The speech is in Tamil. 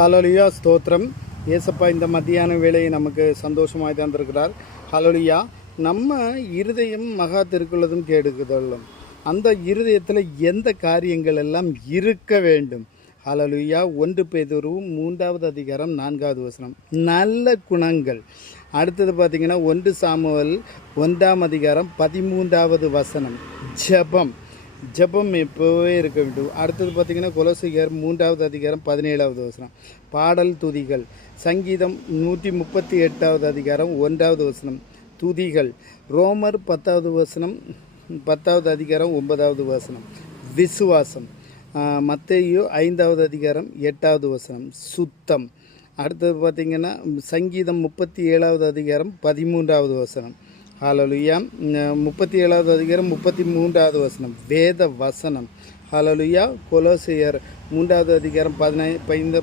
ஹalleluya ஸ்தோத்திரம். ஏசப்பா இந்த மத்தியான வேளையை நமக்கு சந்தோஷமாய் தந்திருக்கிறார். ஹalleluya. நம்ம இருதயம் மகா திருக்குள்ளதும் கேடுக்குதல்லும். அந்த இருதயத்தில் எந்த காரியங்கள் எல்லாம் இருக்க வேண்டும். ஹalleluya. 1 பேதுரு 3வது அதிகாரம் 4வது வசனம். நல்ல குணங்கள். அடுத்தது பார்த்திங்கன்னா 1 சாமுவேல் 1ஆம் அதிகாரம் 13வது வசனம். ஜெபம் எப்போவே இருக்க வேண்டும். அடுத்தது பார்த்திங்கன்னா கொலோசியர் 3வது அதிகாரம் 17வது வசனம். பாடல் துதிகள். சங்கீதம் 138வது அதிகாரம் 1வது வசனம். துதிகள். ரோமர் 10வது வசனம் 10வது அதிகாரம் 9வது வசனம். விசுவாசம். மத்தேயு 5வது அதிகாரம் 8வது வசனம். சுத்தம். அடுத்தது பார்த்திங்கன்னா சங்கீதம் 37வது அதிகாரம் 13வது வசனம். ஹalleluya. 37வது அதிகாரம் 33வது வசனம். வேத வசனம். ஹalleluya. கொலோசியர் 3வது அதிகாரம் 15